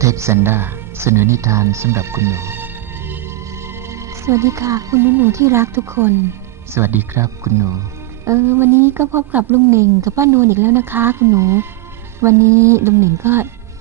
เทพแซนด้าเสนอนิทานสำหรับคุณหนู สวัสดีค่ะ คุณหนูๆที่รักทุกคน สวัสดีครับคุณหนู เออ วันนี้ก็พบกับลุงเหน่งกับป้านวลอีกแล้วนะคะ คุณหนู วันนี้ลุงเหน่งก็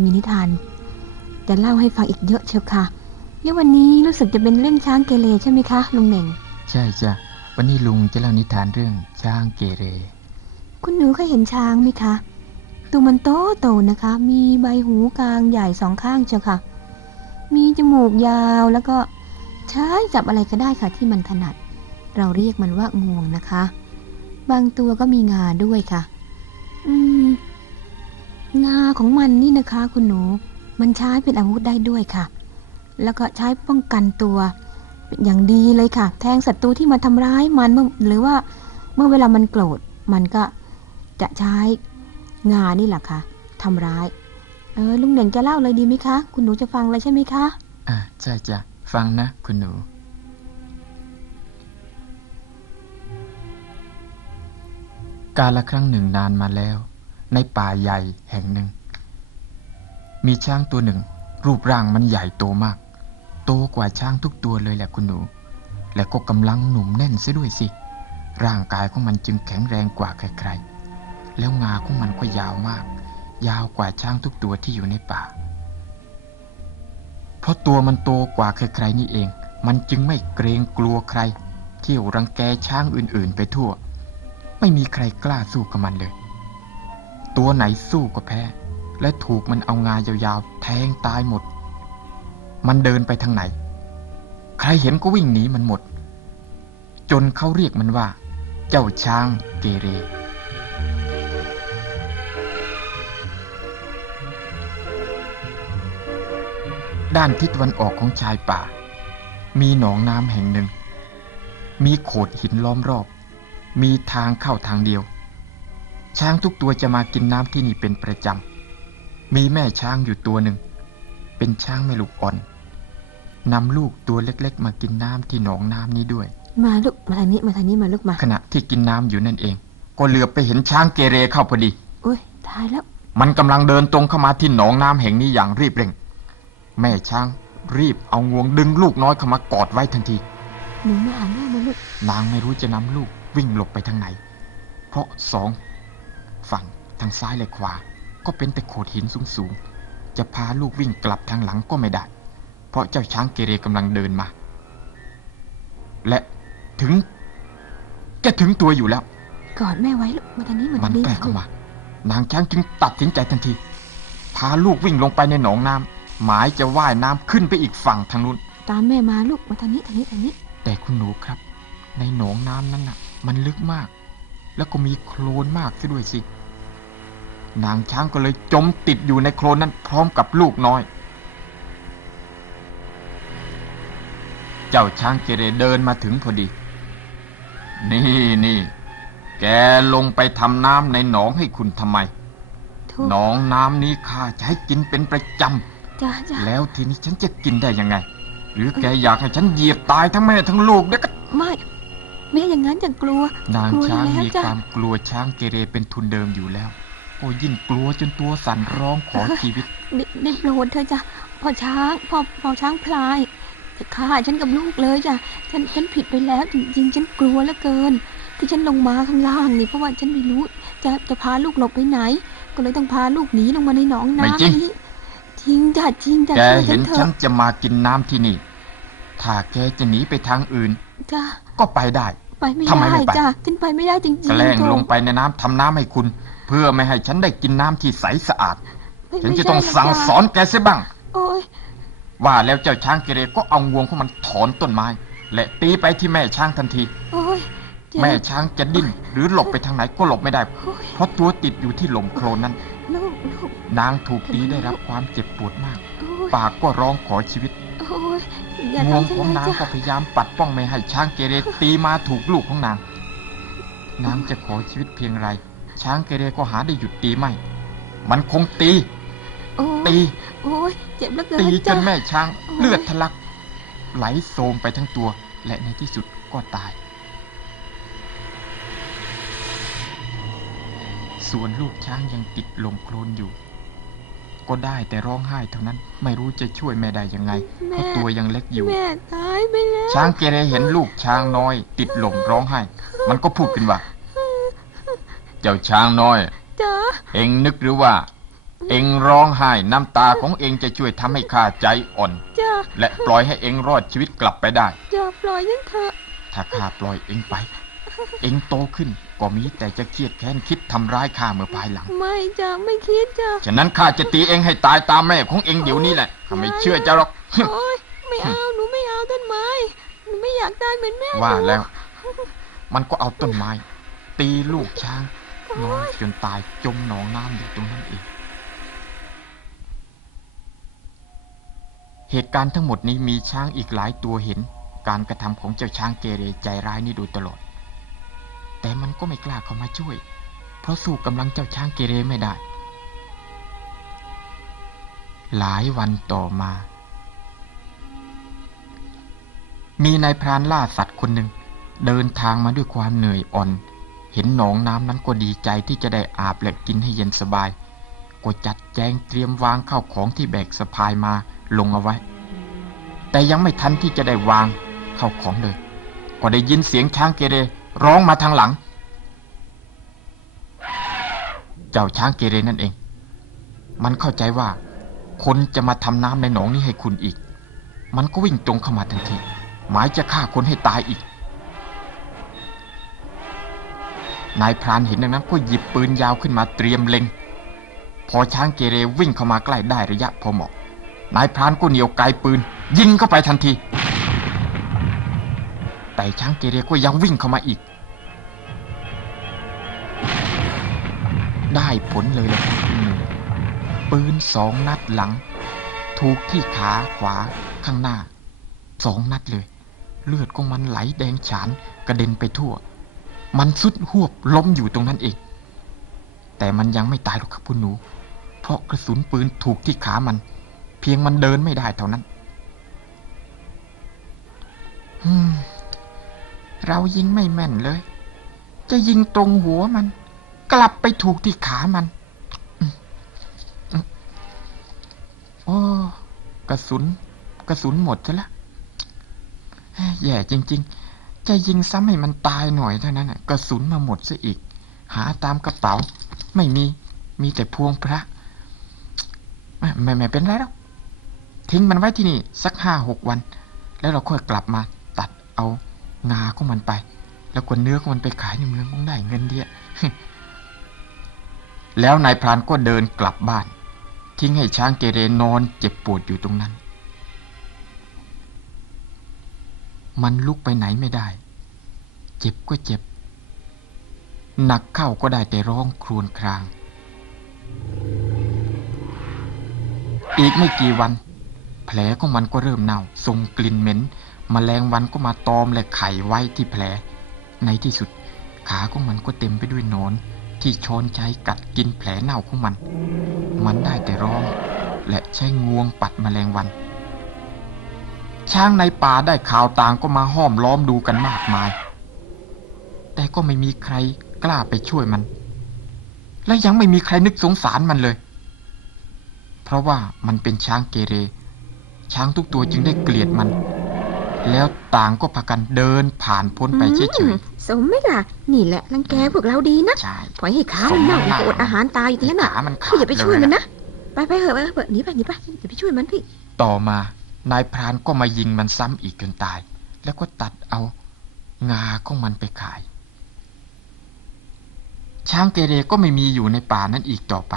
มีนิทาน จะเล่าให้ฟังอีกเยอะเชียวค่ะเดี๋ยววันนี้รู้สึกจะเป็นเรื่องช้างเกเรใช่ไหมคะลุงเหน่ง ใช่จ้ะวันนี้ลุงจะเล่านิทานเรื่องช้างเกเร คุณหนูเคยเห็นช้างไหมคะ ตัวมันโตโตนะคะ มีใบหูกลางใหญ่สองข้างเชียวค่ะ มีจมูกยาวแล้วก็ใช้จับอะไรก็ได้ค่ะที่มันถนัด เราเรียกมันว่างวงนะคะ บางตัวก็มีงาด้วยค่ะ อืม งาของมันนี่นะคะ คุณหนู มันใช้เป็นอาวุธได้ด้วยค่ะ แล้วก็ใช้ป้องกันตัวเป็นอย่างดีเลยค่ะ แทงศัตรูที่มาทำร้ายมันเมื่อหรือว่า เมื่อเวลามันโกรธ มันก็จะใช้ งานี่แหละค่ะทำร้าย เออลุงเหน่งจะเล่าเลยดีไหมคะ คุณหนูจะฟังเลยใช่ไหมคะ อ่าใช่จ้ะฟังนะ คุณหนู กาละครั้งหนึ่งนานมาแล้ว ในป่าใหญ่แห่งหนึ่ง มีช้างตัวหนึ่ง รูปร่างมันใหญ่โตมาก โตกว่าช้างทุกตัวเลยแหละคุณหนู และก็กำลังหนุ่มแน่นซะด้วยสิ ร่างกายของมันจึงแข็งแรงกว่าใครๆ แล้วงาของมันก็ยาวมาก ยาวกว่าช้างทุกตัวที่อยู่ในป่า เพราะตัวมันโตกว่าใครๆนี่เอง มันจึงไม่เกรงกลัวใคร เที่ยวรังแกช้างอื่นๆ ไปทั่ว ไม่มีใครกล้าสู้กับมันเลย ตัวไหนสู้ก็แพ้ และถูกมันเอางายาวๆ แทงตายหมด มันเดินไปทางไหน ใครเห็นก็วิ่งหนีมันหมด จนเขาเรียกมันว่า เจ้าช้างเกเร ด้านทิศตะวันออกของชายป่า มีหนองน้ำแห่งหนึ่ง มีโขดหินล้อมรอบ มีทางเข้าทางเดียว ช้างทุกตัวจะมากินน้ำที่นี่เป็นประจำ มีแม่ช้างอยู่ตัวหนึ่ง เป็นช้างแม่ลูกอ่อนนำลูกตัวเล็กๆ มากินน้ำที่หนองน้ำนี้ด้วย มาลูกมาทางนี้มาทางนี้มาลูกมา ขณะที่กินน้ำอยู่นั่นเอง ก็เหลือบไปเห็นช้างเกเรเข้าพอดีโอ้ยตายแล้ว มันกำลังเดินตรงเข้ามาที่หนองน้ำแห่งนี้อย่างรีบเร่ง แม่ช้างรีบเอางวงดึงลูกน้อยเข้ามากอดไว้ทันที หนูมาหาแม่มาลูก นางไม่รู้จะนำลูกวิ่งหลบไปทางไหน เพราะสองฝั่งทางซ้ายและขวา ก็เป็นแต่โขดหินสูงๆ จะพาลูกวิ่งกลับทางหลังก็ไม่ได้ เพราะเจ้าช้างเกเรกำลังเดินมา และถึง จะถึงตัวอยู่แล้ว กอดแม่ไว้ลูกมาทางนี้มามัทานงนี้ใกล้เข้ามานางช้างจึงตัดสินใจทันที พาลูกวิ่งลงไปในหนองน้ำ หมายจะว่ายน้ำขึ้นไปอีกฝั่งทางนู้น ตามแม่มาลูกมาทางนี้ทางนี้ทางนี้ แต่คุณหนูครับ ในหนองน้ำนั้นน่ะ มันลึกมาก แล้วก็มีโคลนมากซะด้วยสิ นางช้างก็เลยจมติดอยู่ในโคลนนั้นพร้อมกับลูกน้อย เจ้าช้างเกเรเดินมาถึงพอดี นี่นี่แกลงไปทำน้ำในหนองให้คุณทำไมทุกหนองน้ำนี้ข้าจะให้กินเป็นประจ จ้าจ้าำแล้วทีนี้ฉันจะกินได้ยังไง หรือแกอยากให้ฉันเหยียบตายทั้งแม่ทั้งลูกเด็กไม่แม่อย่างนั้นจะกลัวนางกลัวช้างแล้วมีจ้ะความกลัวช้างเกเรเป็นทุนเดิมอยู่แล้ว โอ้ยิ่งกลัวจนตัวสั่นร้องขอชีวิตได้ได้โปรดเธอะจ้ะพ่อช้างพ่อพ่อช้างพลายจะฆ่าฉันกับลูกเลยจ้ะฉันฉันผิดไปแล้วจริงๆ ฉันกลัวเหลือเกิน ที่ฉันลงมาข้างล่างนี่เพราะว่าฉันไม่รู้จะจะพาลูกหลบไปไหน ก็เลยต้องพาลูกหนีลงมาในหนองไม่น้ำจริงนี้ จริงจ้ะจริงจ้ะแกช่วยเห็นเถฉันอะจะมากินน้ำที่นี่ ถ้าแกจะหนีไปทางอื่น จ้ะก็ไปได้ ไปไม่ทำไมได้ไม่ไป จ้ะฉันไปไม่ได้จริงๆแกล้งโธ่ลงไปในน้ำทำน้ำให้คุณ เพื่อไม่ให้ฉันได้กินน้ำที่ใสสะอาดไม่ฉันไม่จะต้องได้หรกสั่งจ้ะสอนแกเสียบ้าง โอ้ยว่าแล้วเจ้าช้างเกเรก็เอางวงของมันถอนต้นไม้ และตีไปที่แม่ช้างทันที โอ้ยเจ็บ แม่ช้างจะดิ้นหรือหลบไปทางไหนก็หลบไม่ได้โอ้ยเพราะตัวติดอยู่ที่หล่มโคลนนั้นลูกลูกนางถูกตีได้รับความเจ็บปวดมากโอ้ยปากก็ร้องขอชีวิตโอ้ยอย่างวงทำฉันของเลยนางจ้ะก็พยายามปัดป้องไม่ให้ช้างเกเรตีมาถูกลูกของนาง นางจะขอชีวิตเพียงไร ช้างเกเรก็หาได้หยุดตีไม่ มันคงตีโอ้ยตีโอ้ยเจ็บเหลือเกินตีจจ้ะนแม่ช้างโอ้ยเลือดทะลัก ไหลโซมไปทั้งตัว และในที่สุดก็ตาย ส่วนลูกช้างยังติดลมโคลนอยู่ก็ก็ได้แต่ร้องไห้เท่านั้น ไม่รู้จะช่วยแม่ได้ยังไง เพแม่ราะตัวยังเล็กอยู่ แม่ตายไปแล้วช้างเกเรเห็นลูกช้างน้อย ติดหล่มร้องไห้ มันก็พูดขึ้นว่า เจ้าช้างน้อยจ้าเอ็งนึกหรือว่า เอ็งร้องไห้น้ำตาของเอ็งจะช่วยทำให้ข้าใจอ่อนจ้าและปล่อยให้เอ็งรอดชีวิตกลับไปได้จ้าปล่อยฉันเถอะ ถ้าข้าปล่อยเอ็งไป เอ็งโตขึ้น ก็มีแต่จะเครียดแค้นคิดทำร้ายข้าเมื่อภายหลัง ไม่จ้าไม่คิดจ้าฉะนั้นข้าจะตีเอ็งให้ตายตามแม่ของเอ็งเดี๋ยวนี้แหละข้าไม่เชื่อเจ้าหรอกโอ๊ยไม่เอาหนูไม่เอาต้นไม้หนูไม่อยากตายเหมือนแม่ว่าหนูแล้ว มันก็เอาต้นไม้ ตีลูกช้างนอนจนตายจมหนองน้ำอยู่ตรงนั้นเองเหตุการณ์ทั้งหมดนี้มีช้างอีกหลายตัวเห็น การกระทำของเจ้าช้างเกเรใจร้ายนี่ดูตลอด แต่มันก็ไม่กล้าเข้ามาช่วย เพราะสู้กำลังเจ้าช้างเกเรไม่ได้ หลายวันต่อมา มีนายพรานล่าสัตว์คนหนึ่ง เดินทางมาด้วยความเหนื่อยอ่อน เห็นหนองน้ำนั้นก็ดีใจที่จะได้อาบและกินให้เย็นสบายก็จัดแจงเตรียมวางเข้าของที่แบกสะพายมาลงเอาไว้ แต่ยังไม่ทันที่จะได้วางเข้าของเลย ก็ได้ยินเสียงช้างเกเร ร้องมาทางหลัง เจ้าช้างเกเรนั่นเอง มันเข้าใจว่า คนจะมาทำน้ำในหนองนี้ให้คุณอีก มันก็วิ่งตรงเข้ามาทันที หมายจะฆ่าคนให้ตายอีก นายพรานเห็นดังนั้นก็หยิบปืนยาวขึ้นมาเตรียมเล็ง พอช้างเกเรวิ่งเข้ามาใกล้ได้ระยะพอเหมาะ นายพรานก็เหนียวไกลปืน ยิงเข้าไปทันที ต่ช้างเกเรก็ยังวิ่งเข้ามาอีก ได้ผลเลยละครับคุณหนูปืนสองนัดหลัง ถูกที่ขาขวาข้างหน้าสองนัดเลย เลือดของมันไหลแดงฉานกระเด็นไปทั่ว มันสุดหวบล้มอยู่ตรงนั้นเองแต่มันยังไม่ตายหรอกครับคุณหนู เพราะกระสุนปืนถูกที่ขามัน เพียงมันเดินไม่ได้เท่านั้นอืม เรายิงไม่แม่นเลย จะยิงตรงหัวมัน กลับไปถูกที่ขามันโอ้กระสุน กระสุนหมดซะละเฮ้ยแย่จริง ๆ จะยิงซ้ำให้มันตายหน่อยเท่านั้นกระสุนมาหมดซะอีก หาตามกระเป๋า ไม่มี มีแต่พวงพระ ไม่ไม่ไม่เป็นไรหรอกทิ้งมันไว้ที่นี่ สักห้าหกวัน แล้วเราค่อยกลับมาตัดเอา งาของมันไป แล้วก็เนื้อของมันไปขายในเมืองคงได้เงินเดียแล้วนายพรานก็เดินกลับบ้าน ทิ้งให้ช้างเกเรนอนเจ็บปวดอยู่ตรงนั้น มันลุกไปไหนไม่ได้ เจ็บก็เจ็บ หนักเข้าก็ได้แต่ร้องครวญคราง อีกไม่กี่วัน แผลของมันก็เริ่มเน่าส่งกลิ่นเหม็น มแมลงวันก็มาตอมและไข่ไว้ที่แผล ในที่สุดขาของมันก็เต็มไปด้วยนอนที่ช้อนใช้กัดกินแผลเน่าของมัน มันได้แต่ร้อง และใช้งวงปัดมแมลงวัน ช้างในป่าได้ข่าวต่างก็มาห้อมล้อมดูกันมากมาย แต่ก็ไม่มีใครกล้าไปช่วยมัน และยังไม่มีใครนึกสงสารมันเลย เพราะว่ามันเป็นช้างเกเร ช้างทุกตัวจึงได้เกลียดมัน แล้วต่างก็พากันเดินผ่านพ้นไปเฉอืยมสมไหมล่ะ นี่แหละรังแกพวกเราดีนะๆใช่ปล่อยให้ขามันเน่าแล้วก็อดอาหารตายอยู่ที่นั่นน่ะขามันขาพี่ดอย่าไปช่วยเลมันนะนะ ไปไปเถอะไปเถอะหนีไปหนีไปอย่าไปช่วยมันพี่ ต่อมานายพรานก็มายิงมันซ้ำอีกจนตาย แล้วก็ตัดเอางาของมันไปขาย ช้างเกเรก็ไม่มีอยู่ในป่านั้นอีกต่อไป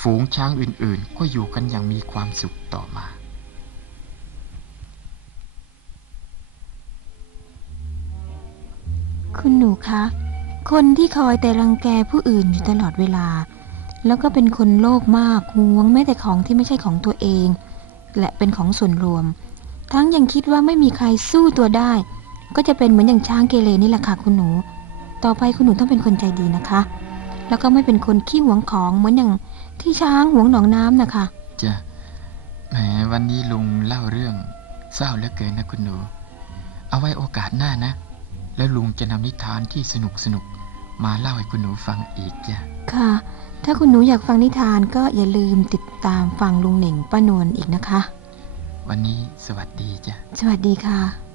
ฝูงช้างอื่นๆ ก็อยู่กันอย่างมีความสุขต่อมา คุณหนูคะ คนที่คอยแต่รังแกผู้อื่นอยู่ตลอดเวลา แล้วก็เป็นคนโลภมากหวงแม้แต่ของที่ไม่ใช่ของตัวเอง และเป็นของส่วนรวม ทั้งยังคิดว่าไม่มีใครสู้ตัวได้ ก็จะเป็นเหมือนอย่างช้างเกเรนี่แหละค่ะคุณหนู ต่อไปคุณหนูต้องเป็นคนใจดีนะคะ แล้วก็ไม่เป็นคนขี้หวงของเหมือนอย่างที่ช้างหวงหนองน้ำนะคะจ้ะแหมวันนี้ลุงเล่าเรื่องเศร้าเหลือเกินนะคุณหนู เอาไว้โอกาสหน้านะ แล้วลุงจะนำนิทานที่สนุกสนุกๆมาเล่าให้คุณหนูฟังอีกจ้ะค่ะ ถ้าคุณหนูอยากฟังนิทานก็อย่าลืมติดตามฟังลุงเหน่งป้านวลอีกนะคะ วันนี้สวัสดีจ้ะสวัสดีค่ะ